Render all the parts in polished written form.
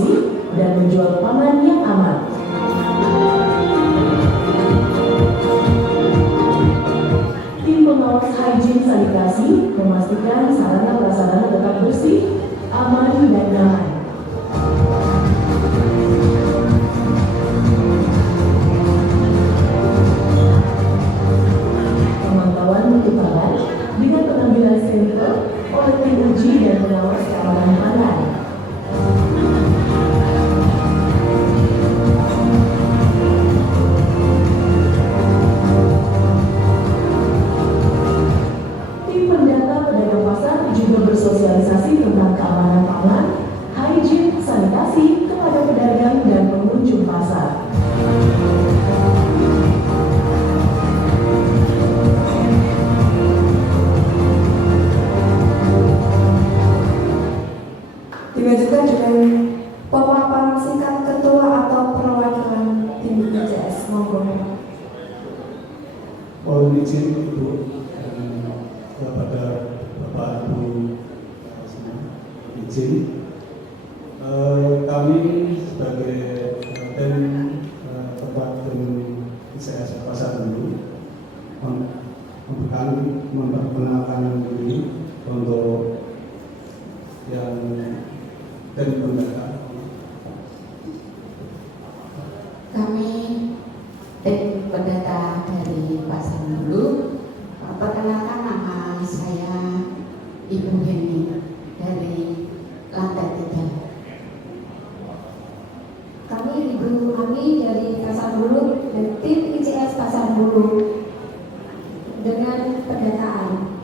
bersih dan menjual pangan yang aman. Tim pengawas hygiene sanitasi memastikan sarana prasarana tetap bersih, aman, dan nyaman. Pemantauan mutu pangan dengan pengambilan sampel oleh tim uji dan pengawas keamanan pangan. Tim pendata pedagang pasar juga bersosialisasi tentang keamanan pangan, hygiene, sanitasi kepada pedagang dan pengunjung pasar. Dilanjutkan dengan pemaparan singkat ketua atau perwakilan tim ICS. Monggo. Mohon izin Ibu kepada Bapak Ibu semua izin kami sebagai tim tempat tim ICS Pasar Bulu memperkenalkan diri untuk yang tim pendata. Kami tim pendata dari Pasar Bulu. Perkenalkan, nama saya Ibu Heni dari lantai 3. Kami dari Pasar Bulu dan tim ICS Pasar Bulu dengan pendataan.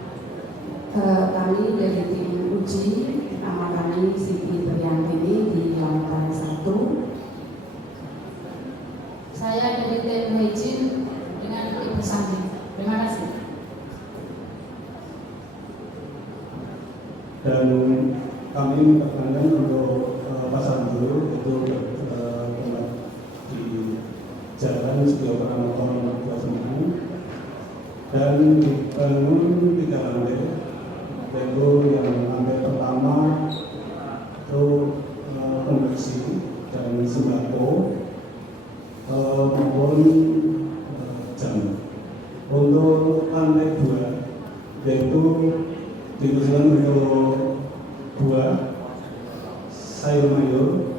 Kami dari tim uji, nama kami Siti Priantini di lantai 1. Saya dari tim hygiene dengan Ibu Santi. Terima kasih. Dan kami memperkenalkan untuk Pasar Bulu itu tempat di Jalan Setiawaran Motor 29 dan dibangun 3 lantai, yaitu yang lantai pertama itu konveksi dan sembako maupun jam. Untuk lantai 2 yaitu ditujukan untuk buah, sayur mayur,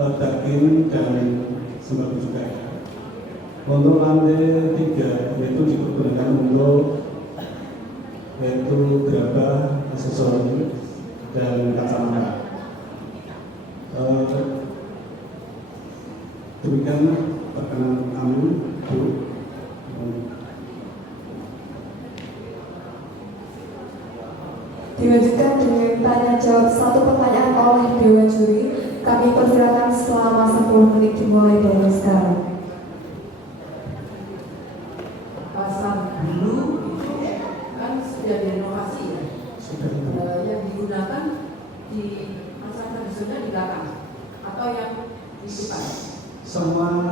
daging dan sembako juga. Untuk lantai 3 yaitu digunakan untuk yaitu gerabah, aksesori dan kacamata. Demikian perkenalan kami, Bu. Dilanjutkan dengan tanya jawab 1 pertanyaan oleh Dewan Juri. Kami persilakan selama 10 menit dimulai dari sekarang. Pasar Bulu itu kan sudah direnovasi ya. Yang digunakan di pasar tradisional di belakang atau yang di depan? Semua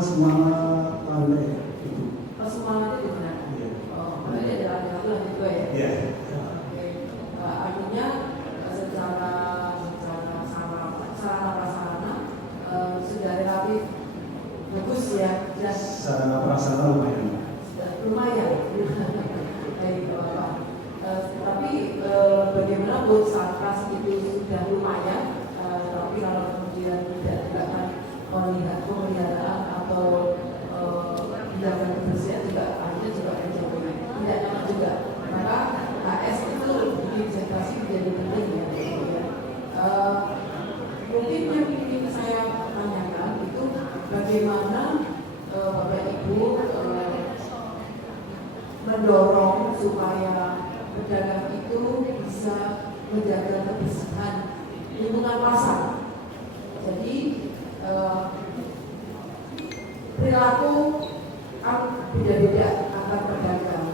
lantai itu. Oh, semua itu digunakan. Iya. Oh, berarti ada lantai 1 lantai 2 ya? Iya. Artinya secara sarana sudah relatif bagus ya, jelas. Sarana prasarana lumayan. Baik, Bapak. Tapi bagaimana buat sarkas itu sudah lumayan, tapi kalau kemudian tidak dilakukan pemeliharaan atau dilakukan kebersihan juga akhirnya juga tidak nyaman juga. Maka HS itu diintegrasi menjadi penting ya. Mungkin yang ingin saya tanyakan itu bagaimana Bapak Ibu mendorong supaya pedagang itu bisa menjaga kebersihan lingkungan pasar. Jadi perilaku kan beda-beda antar pedagang.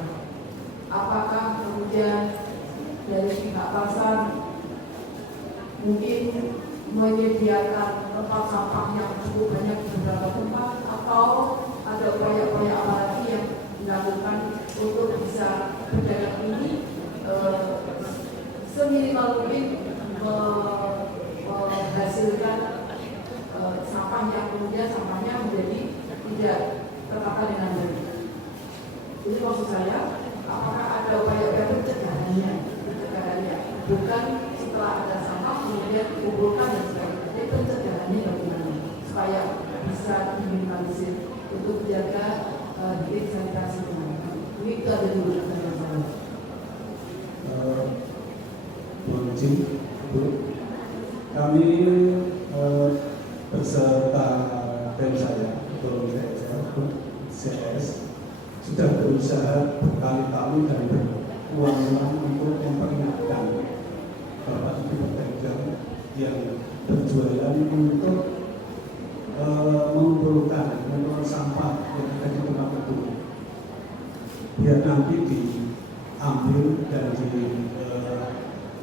Apakah kemudian dari pihak pasar mungkin menyediakan tempat sampah yang cukup banyak di beberapa tempat, atau ada upaya-upaya apa lagi yang dilakukan untuk bisa pedagang ini seminimal mungkin menghasilkan Jadi maksud saya, apakah ada upaya pencegahannya, bukan setelah ada sampah kemudian dikumpulkan dan sebagainya. Jadi pencegahannya bagaimana supaya bisa diminimalisir untuk menjaga titik sanitasi teman-teman. Ini itu ada dulu pertanyaan saya. Bu Uci, Bu, kami beserta tim saya, CS, sudah berusaha berkali-kali dan berulang-ulang untuk memperingatkan Bapak Ibu pedagang yang berjualan untuk mengumpulkan sampah yang ada di tempat itu, biar nanti diambil dan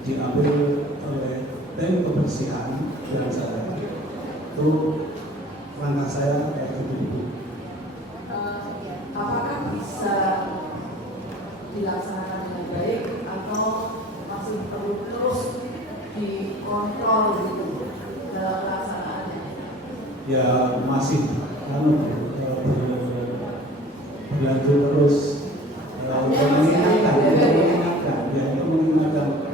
diambil oleh tim kebersihan dan saya. Itu langkah saya kayak gitu. Apakah bisa dilaksanakan dengan baik atau masih perlu terus dikontrol gitu dalam pelaksanaannya? Ya masih berlanjut terus mengingatkan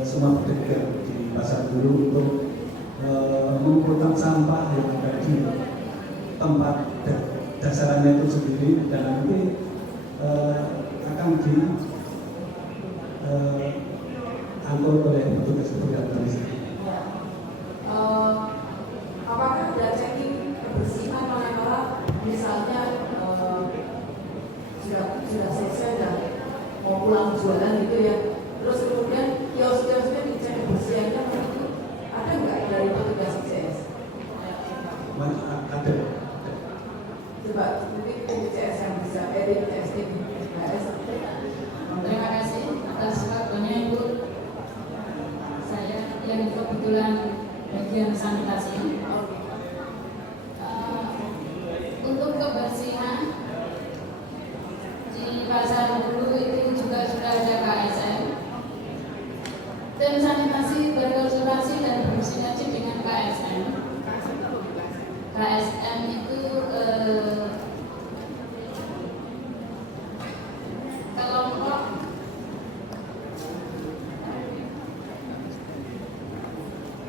semua pedagang di pasar dulu untuk mengumpulkan sampah yang ada di tempat dasarannya itu sendiri dan nanti akan diangkut oleh petugas kebersihan. Apakah ada checking kebersihan orang-orang misalnya sudah selesai dan mau pulang jualan gitu ya, terus kemudian kios-kiosnya dicek kebersihannya begitu, ada nggak dari petugas CS? Ada. Coba mungkin CS yang bisa edit testing HS. Terima kasih atas waktunya Ibu. Saya yang kebetulan bagian sanitasi. Untuk kebersihan di pasar dulu itu juga sudah ada KSM. Tim sanitasi berkonsultasi dan bersinergi dengan KSM. KSM itu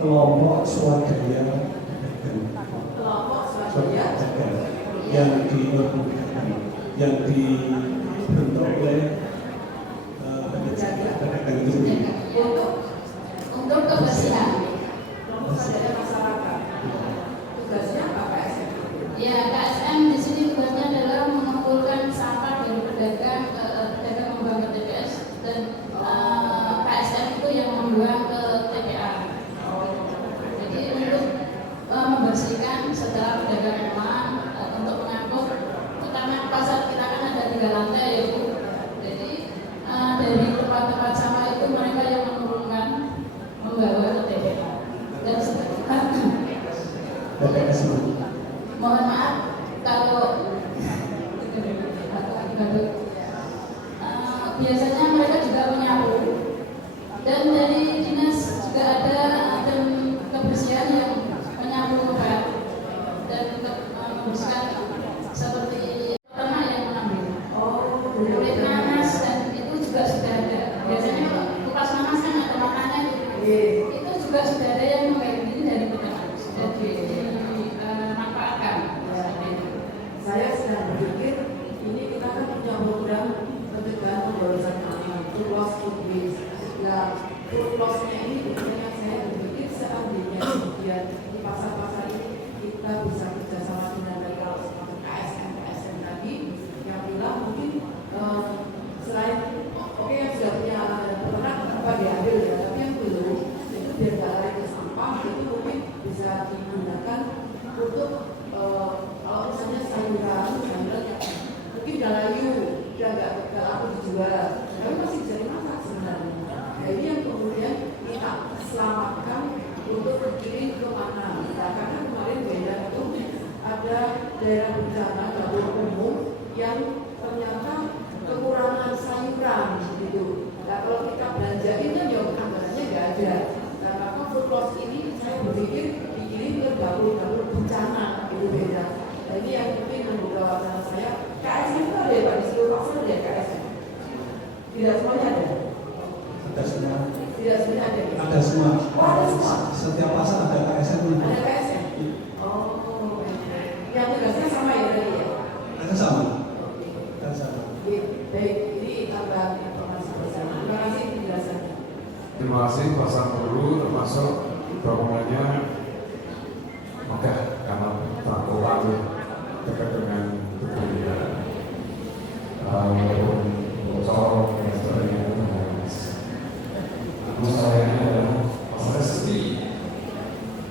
kelompok swadaya yang dibentuk oleh pedagang itu untuk kebersihan. Kelompok swadaya masyarakat. Tugasnya apa KSM? Ya, KSM di sini tugasnya adalah mengumpulkan sampah dari pedagang membuang ke TPS dan KSM itu yang membuang ke TPA. Jadi untuk membersihkan setelah pedagang rumah untuk mengangkut, utama pasar kita kan ada 3 lantai ya Bu. Jadi dari tempat-tempat sampah itu mereka yang menurunkan membawa ke TPA dan TPS. mohon maaf kalau biasanya mereka juga menyapu dan dari dinas juga ada tim kebersihan yang menyapu obat dan membersihkan seperti ternak yang mengambil kulit nanas dan itu juga sudah ada. Biasanya kalau kupas nanas kan ada makannya itu juga sudah ada yang mengganti dari peternak sudah dimanfaatkan. Saya sedang berpikir ini kita kan punya program pencegahan pemborosan makanan, food loss, food waste. Nah, food loss-nya ini sebenarnya saya berpikir seandainya kemudian di pasar-pasar ini kita bisa bekerjasama dengan mereka seperti KSM tadi yang bilang mungkin selain oke yang sudah punya alat dan peternak apa diambil ya, tapi yang belum itu biar nggak lari ke sampah itu mungkin bisa digunakan untuk kalau misalnya sayuran yang mungkin udah layu, udah nggak laku dijual, tapi masih bisa dimasak sebenarnya. Nah ini yang kemudian kita selamatkan untuk dikirim ke mana? Nah, karena kemarin daerah itu ada daerah bencana dapur umum yang ternyata kekurangan sayuran gitu. Nah kalau kita belanjain kan ya anggarannya nggak ada. Nah maka food loss ini saya berpikir dikirim ke dapur bencana itu beda. Nah, ini yang mungkin menurut wacana saya KSM itu ada ya Pak di Tidak semuanya ada. Ada semua. Tidak semuanya ada. Ada semua. Oh, ada semua. Setiap pasar ada KSN. Ada KSN. Oh, yang tugasnya sama ya tadi ya. Ada sama. Ada sama. Baik, ini tambahan informasi bersama. Terima kasih penjelasannya. Terima kasih pasar dulu termasuk dokumennya megah karena terkuat dekat dengan kebudayaan. Walaupun bocor dan sebagainya itu harus. Namun sayangnya adalah pasar sendiri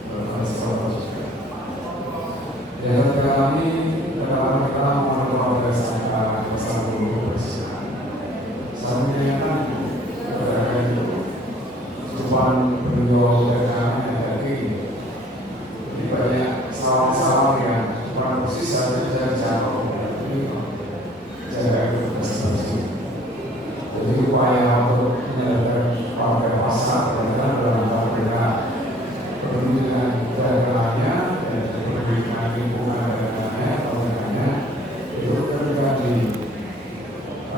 harus terlalu juga. Dan kami dalam kita mengenal dasar pasar dulu bersihkan. Sebenarnya beragam cuman beliau dengan energi ini banyak sawah-sawah yang kurang bersisa dan jauh jaga investasi. Jadi upaya untuk menyediakan pakai pasar dan dalam mereka perlindungan dagangannya dan perlindungan lingkungan dagangannya atau dagangannya itu terjadi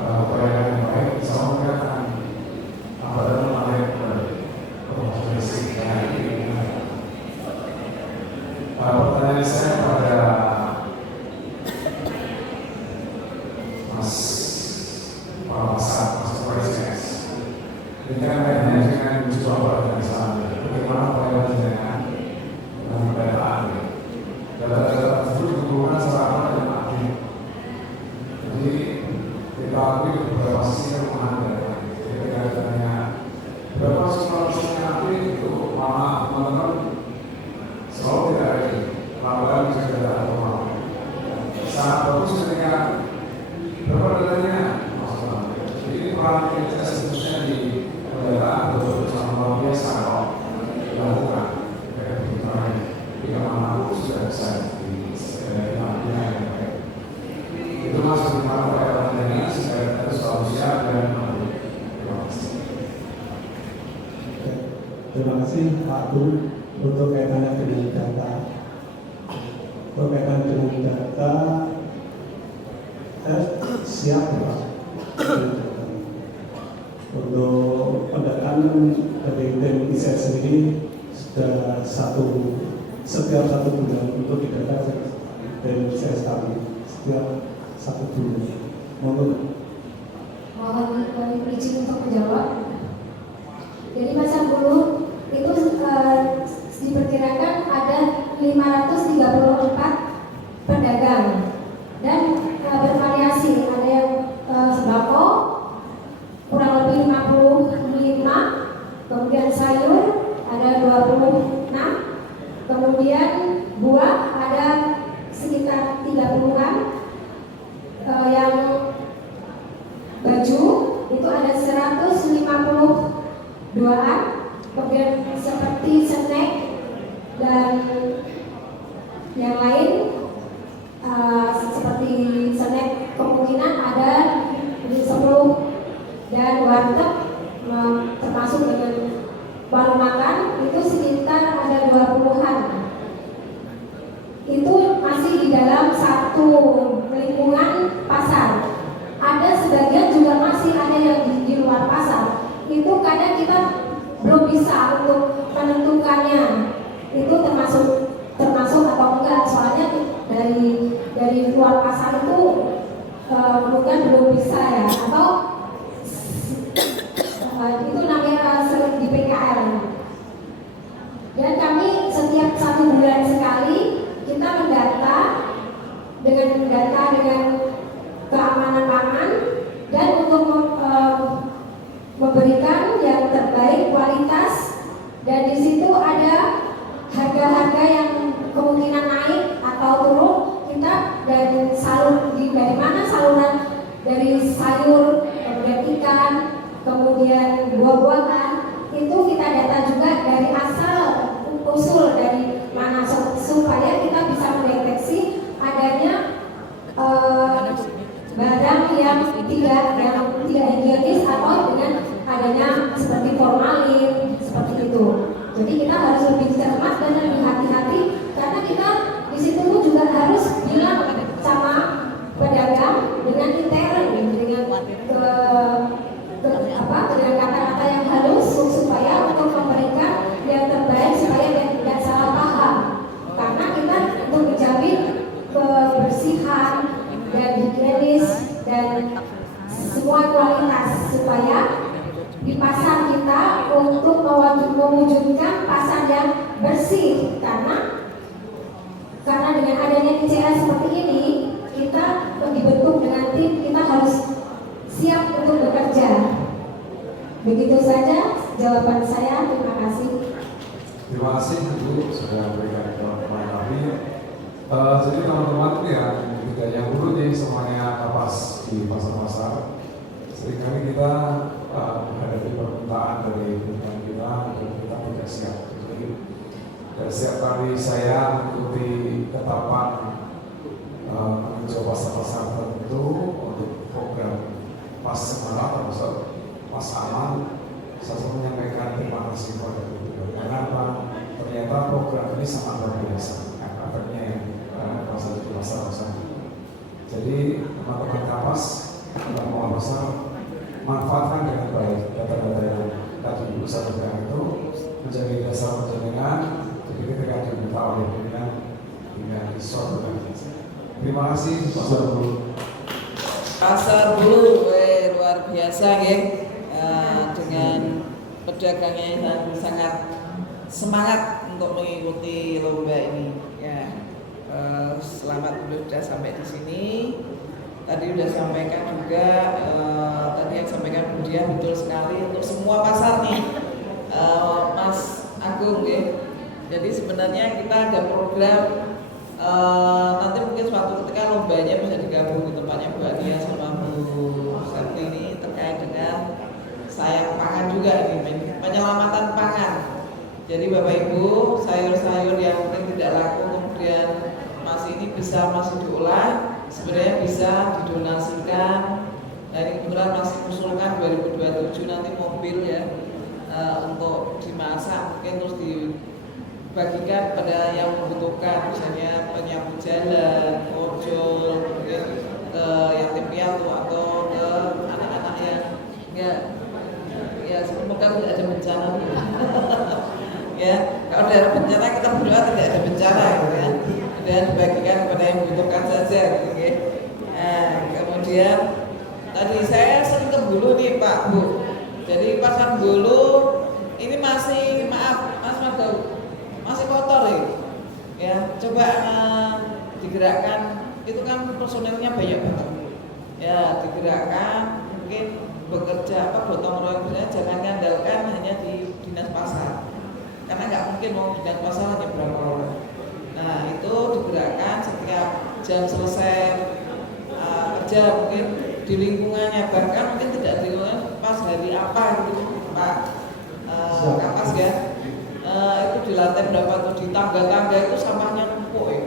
upaya yang baik bisa memberikan apa dalam menarik pertanyaan saya pada Mas Presiden, ini kan kaitannya dengan uji coba dan misalnya bagaimana upaya dengan pendataan data-data tersebut dikumpulkan secara dan aktif. Jadi kita akui beberapa sisi kelemahan data. Ketika ditanya berapa sumber aktif itu mana teman-teman selalu tidak ada laporan juga tidak ada normal. Sangat bagus ketika berapa datanya masalah. Jadi peran kita seharusnya di pendataan bersama luar biasa kalau dilakukan kayak begitu aja. Jika mana sudah bisa dilakukan yang baik. Itu masuk di mana perkembangannya sehingga kita selalu siap dan mampu. Terima kasih. Terima kasih Pak Gun untuk kaitannya dengan data. Berkaitan dengan data, siap Pak. Untuk pendekatan dari tim ICS sendiri sudah setiap satu bulan untuk didata dari ICS kami setiap satu bulan. Mohon izin untuk menjawab. Jadi Pasar Bulu itu diperkirakan ada 534 pedagang dan bervariasi, ada yang sembako kurang lebih 55, kemudian sayur ada 26, kemudian buah ada sekitar 30-an, yang baju itu ada 152-an, kemudian seperti snack dan yang lain seperti snack kemungkinan ada 10, dan warteg termasuk dengan warung makan itu sekitar ada 20-an. Itu masih di dalam satu lingkungan pasar. Ada sebagian juga masih ada yang di luar pasar. Itu kadang kita belum bisa untuk menentukannya itu termasuk atau enggak, soalnya dari luar pasar itu mungkin belum bisa ya, atau itu namanya sering di PKL. Dan kami setiap 1 bulan sekali kita mendata dengan keamanan pangan dan untuk memberikan yang terbaik kualitas, dan di situ ada harga-harga yang kemungkinan naik atau turun. Kita dari mana saluran dari sayur, kemudian ikan, kemudian buah-buahan itu kita data juga dari asal usul dari mana, supaya kita bisa mendeteksi adanya barang yang tidak higienis atau dengan adanya seperti formalin seperti itu. Jadi kita harus lebih cermat dan lebih hati-hati, karena kita di situ pun juga harus bilang sama pedagang dengan intern, dengan ke supaya di pasar kita untuk mewujudkan pasar yang bersih, karena dengan adanya ICS seperti ini kita dibentuk dengan tim, kita harus siap untuk bekerja. Begitu saja jawaban saya, terima kasih. Terima kasih Bu sudah memberikan jawaban kami. Jadi teman-teman yang yang dulu nih semuanya kapas di pasar-pasar. Seringkali kita menghadapi permintaan dari lingkungan kita dan kita tidak siap. Jadi setiap kali saya mengikuti ketetapan menuju pasar-pasar tertentu untuk program pas semangat atau pas aman, saya selalu menyampaikan terima kasih kepada Ibu. Karena apa? Ternyata program ini sangat luar biasa. Efeknya yang pasar di pasar-pasar. Jadi teman-teman kapas dalam pengelola pasar manfaatkan dengan baik data-data yang tadi Ibu sampaikan itu menjadi dasar perjalanan. Jadi ketika diminta oleh dengan suatu terima kasih Pasar Bulu. Pasar Bulu luar biasa ya, dengan pedagangnya yang sangat semangat untuk mengikuti lomba ini ya. Selamat dulu sudah sampai di sini. Tadi sudah sampaikan juga, tadi yang sampaikan Bu Diah betul sekali untuk semua pasar nih, Mas Agung ya. Jadi sebenarnya kita ada program, nanti mungkin suatu ketika lombanya bisa digabung di tempatnya Bu Ania sama Bu Santi ini terkait dengan sayang pangan juga nih, penyelamatan pangan. Jadi Bapak Ibu, sayur-sayur yang mungkin tidak laku kemudian masih diolah, sebenarnya bisa didonasikan. Nah ini kebetulan masih usulkan 2027 nanti mobil ya, untuk dimasak mungkin terus dibagikan pada yang membutuhkan, misalnya penyapu jalan, ojol, mungkin ke yatim piatu atau ke anak-anak yang ya semoga tidak ada bencana. Ya, kalau ada bencana kita berdoa tidak ada bencana gitu ya. Dan dibagikan kepada yang membutuhkan saja gitu ya. Nah, kemudian tadi saya sering ke Bulu nih Pak Bu. Jadi pasar Bulu ini masih, maaf Mas Madau, masih kotor ya. Coba digerakkan, itu kan personelnya banyak banget. Ya, digerakkan, mungkin bekerja gotong royongnya jangan ngandalkan hanya di dinas pasar. Karena nggak mungkin mau dinas pasar hanya berapa orang. Nah itu digerakkan setiap jam selesai kerja mungkin di lingkungannya, bahkan mungkin tidak di lingkungan pas hari apa gitu Pak Kapas ya, itu di lantai berapa tuh, di tangga-tangga itu sampahnya numpuk ya,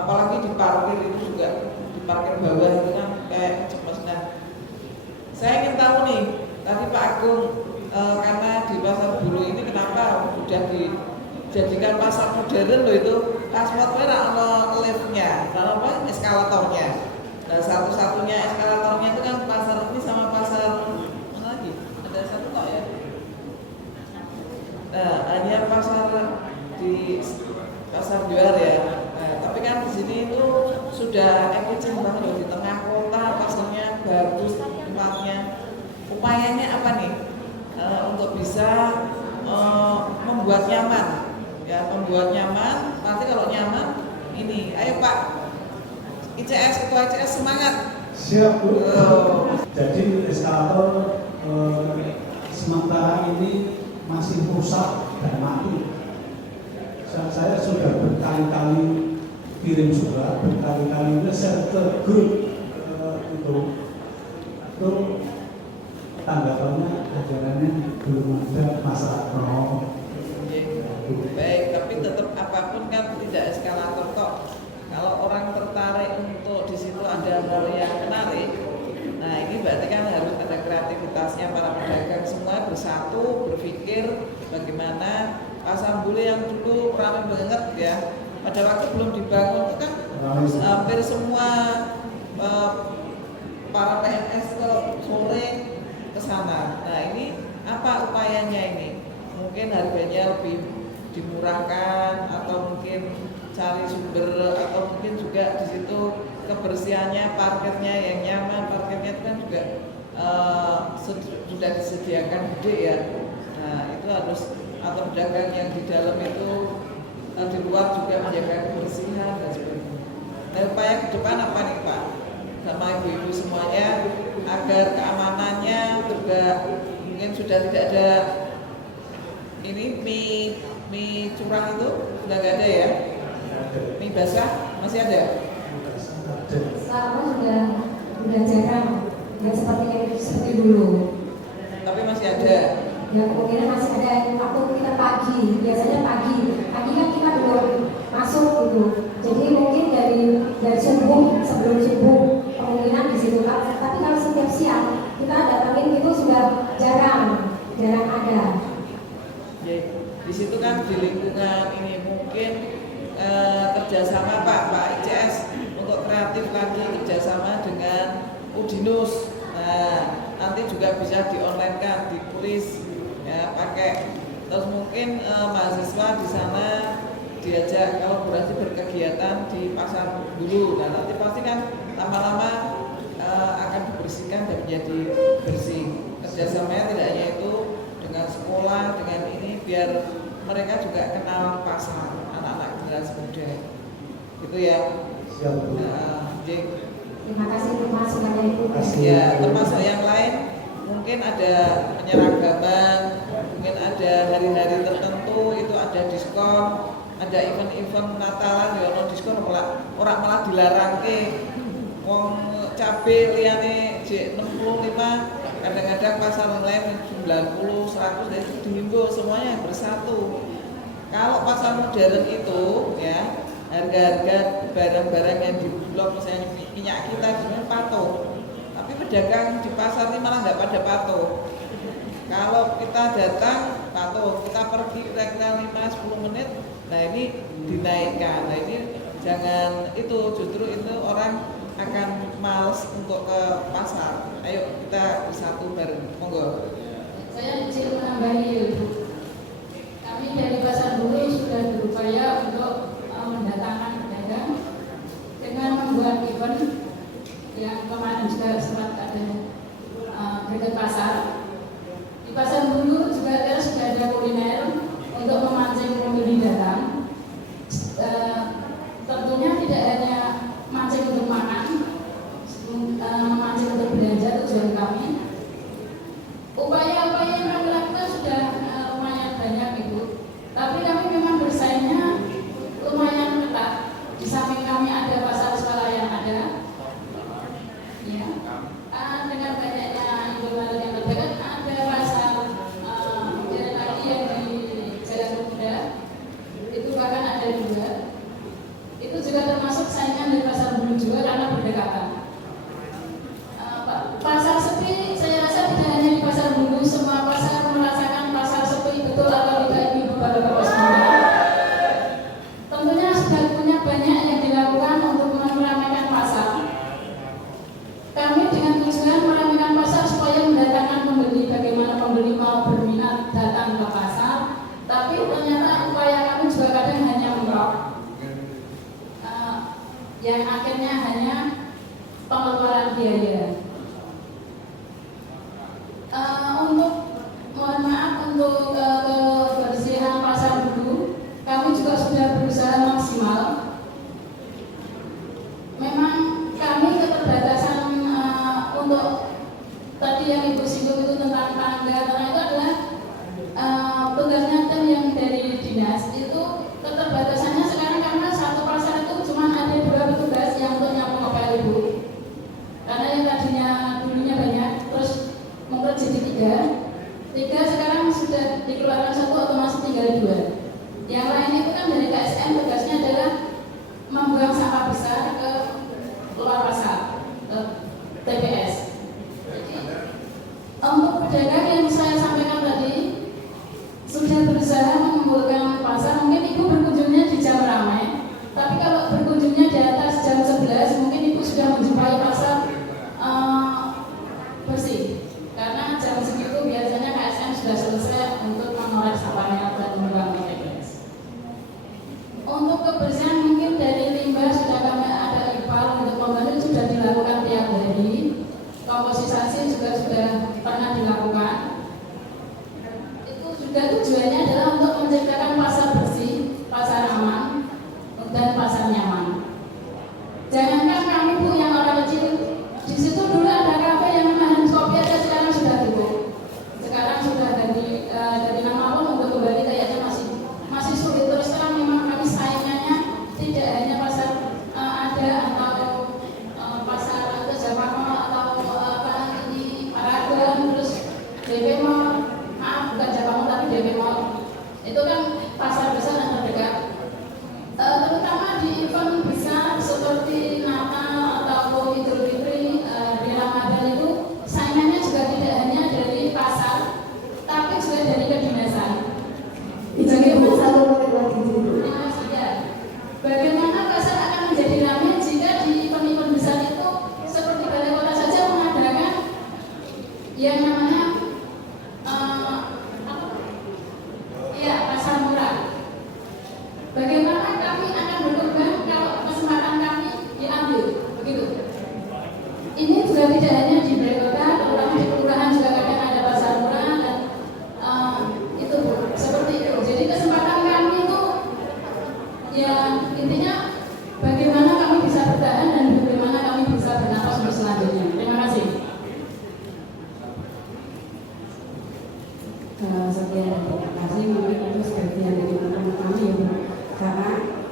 apalagi di parkir itu juga, di parkir bawah itu kan kayak cemas. Nah saya ingin tahu nih tadi Pak Agung, karena di pasar Bulu ini kenapa udah dijadikan pasar modern loh, itu transportnya ada liftnya, apa eskalatornya. Nah satu-satunya eskalatornya itu kan pasar ini sama pasar mana lagi? Ada satu kok ya. Nah hanya pasar di pasar jual ya. Nah, tapi kan di sini itu sudah efisien banget loh, di tengah kota, pasarnya bagus tempatnya. Upayanya apa nih untuk bisa membuat nyaman? Ya, membuat nyaman. Nanti kalau nyaman, ini, ayo Pak ICS, Ketua ICS semangat. Siap Bu. Jadi eskalator sementara ini masih rusak dan mati. Saya sudah berkali-kali kirim surat, berkali-kali share ke grup itu tanggapannya ajarannya belum ada masalah krono. Baik, tapi tetap apapun kan tidak eskalator kok. Kalau orang tertarik untuk di situ ada hal yang menarik, nah ini berarti kan harus ada kreativitasnya para pedagang semua bersatu berpikir bagaimana pasar Bulu yang dulu ramai banget ya. Pada waktu belum dibangun itu kan hampir semua para PNS ke sore ke sana. Nah ini apa upayanya ini? Mungkin harganya lebih dimurahkan atau mungkin cari sumber, atau mungkin juga di situ kebersihannya, parkirnya yang nyaman, parkirnya itu kan juga sudah disediakan gede ya. Nah itu harus, atau pedagang yang di dalam itu di luar juga menjaga kebersihan dan sebagainya. Nah upaya ke depan apa nih Pak sama ibu-ibu semuanya agar keamanannya juga mungkin sudah tidak ada ini mie curah itu sudah nggak ada ya, mie basah masih ada? Sekarang sudah jarang, nggak seperti dulu. Tapi masih ada. Ya kemungkinan masih ada waktu kita pagi, biasanya pagi kan kita belum masuk gitu. Jadi mungkin dari subuh, sebelum subuh kemungkinan di situ. Tapi kalau setiap siang kita datangin itu sudah jarang ada. Ya, di situ kan di lingkungan ini mungkin kerjasama Pak ICS untuk kreatif lagi kerjasama dengan Udinus. Nah, nanti juga bisa di online kan, ditulis ya pakai. Terus mungkin mahasiswa di sana diajak kolaborasi berkegiatan di pasar dulu. Nah nanti pasti kan lama-lama akan dibersihkan dan menjadi bersih. Kerjasamanya tidak hanya itu dengan sekolah, dengan ini biar mereka juga kenal pasar, anak-anak generasi muda. Gitu ya. Siap. Terima kasih Mas kepada Ibu. Ya, termasuk yang lain mungkin ada penyeragaman, mungkin ada hari-hari tertentu itu ada diskon, ada event-event Natalan ya ono diskon orang malah dilarang wong cabe liyane J65 kadang-kadang pasar lain 90, 100 dan itu dihimbau semuanya bersatu. Kalau pasar modern itu ya harga-harga barang-barang yang di blok misalnya minyak kita sebenarnya patuh, tapi pedagang di pasar ini malah nggak pada patuh. Kalau kita datang patuh, kita pergi kira-kira 5-10 menit, nah ini dinaikkan. Nah ini jangan itu, justru itu orang akan males untuk ke pasar. Ayo kita bersatu bareng, monggo. Saya izin menambahi Ibu. Kami dari Pasar Bulu sudah berupaya untuk mendatangkan pedagang dengan membuat event yang kemarin juga sempat ada dekat pasar. Di Pasar Bulu juga sudah ada kuliner untuk memancing pembeli datang. Tentunya tidak hanya mancing untuk makan, memancing untuk belanja tujuan kami. Upaya-upaya yang kami lakukan sudah lumayan banyak Ibu. Tapi kami memang bersaingnya lumayan ketat. Di samping kami ada pasar swalayan ada, ya. Dengan banyaknya Indomaret yang terdekat ada pasar modern lagi yang di Jalan Pemuda. Itu bahkan ada 2. Itu juga termasuk saingan dari Pasar Bulu juga karena berdekatan. Pasar sepi, saya rasa tidak hanya di Pasar Bulu, semua pasar merasakan pasar sepi, betul atau tidak Ibu Bapak-Bapak semua. Tentunya sudah punya banyak yang dilakukan untuk meramaikan pasar. Kami dengan tujuan meramaikan pasar supaya mendatangkan pembeli, bagaimana pembeli mau berminat datang ke pasar. Tapi ternyata upaya kami juga kadang hanya mengrok, yang akhirnya hanya pengeluaran biaya. Untuk mohon maaf untuk kebersihan pasar dulu, kami juga sudah berusaha maksimal. Memang kami keterbatasan untuk tadi yang Ibu singgung itu tentang tangga, karena itu adalah tugasnya tim yang dari dinas itu keterbatasannya sekarang karena satu pasar itu cuma ada 2 petugas yang untuk nyapu ngepel Ibu. Karena yang tadinya dulunya banyak, terus mungkin jadi 3 sekarang sudah dikeluarkan 1 otomatis tinggal 2. Yang lain itu kan dari KSM tugasnya adalah membuang sampah besar ke luar pasar, ke TPS. Jadi untuk pedagang yang saya sampaikan tadi sudah berusaha mengumpulkan pasar. Mungkin Ibu berkunjungnya di jam ramai, tapi kalau berkunjungnya di atas jam 11 mungkin Ibu sudah menjumpai pasar bersih. Karena jam segitu biasanya KSM sudah selesai untuk mengolek sampahnya dan membuang ke TPS. Untuk kebersihan mungkin dari limbah sudah kami ada IPAL untuk membantu, sudah dilakukan tiap hari. Komposisasi juga sudah pernah dilakukan. Itu juga tujuannya adalah untuk menciptakan pasar bersih, pasar aman, dan pasar nyaman. Jangankan kami Bu yang orang kecil, di situ dulu ada kafe yang menahan kopi aja sekarang sudah tutup. Sekarang sudah dari nama Allah untuk kembali kayaknya masih sulit. Terus terang memang kami saingannya tidak hanya pasar ada atau pasar atau Jawa atau ini Paragon, terus DP Mall, maaf bukan Jawa Mall tapi DP Mall. Itu kan pasar besar yang terdekat. Terutama di event besar seperti Natal atau Idul Fitri di Ramadan itu saingannya juga tidak hanya dari pasar, tapi juga dari kedinasan. Bagaimana satu menit lagi dulu. Bagaimana pasar akan menjadi ramai jika di event-event besar itu seperti Balai Kota saja mengadakan yang namanya pasar murah. Bagaimana kami akan berkorban kalau kesempatan kami diambil, begitu? Ini juga tidak hanya di Balai Kota, terutama di kelurahan juga kadang ada pasar murah dan itu seperti itu. Jadi kesempatan kami itu ya intinya bagaimana kami bisa bertahan dan bagaimana kami bisa bernapas untuk selanjutnya. Terima kasih. Sekian dan terima kasih. Mungkin itu sebagian dari teman-teman kami ya Bu. Karena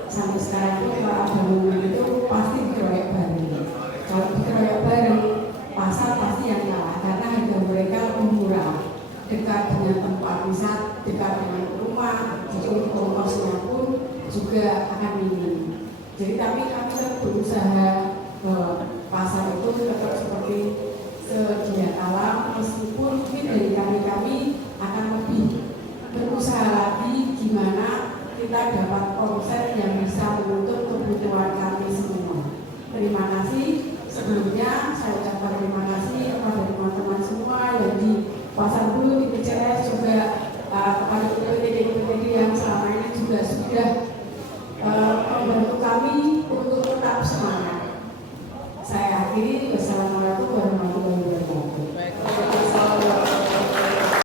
sampai sekarang itu para bangunan itu pasti dikeroyok bareng. Kalau dikeroyok bareng, pasar pasti yang kalah karena harga mereka lebih murah, dekat dengan tempat wisata, dekat dengan rumah, jadi ongkosnya pun juga akan minim. Jadi kami tetap berusaha pasar itu tetap seperti sedia kala, meskipun mungkin dari kami akan lebih berusaha lagi gimana kita dapat omset yang bisa menutup kebutuhan kami semua. Terima kasih.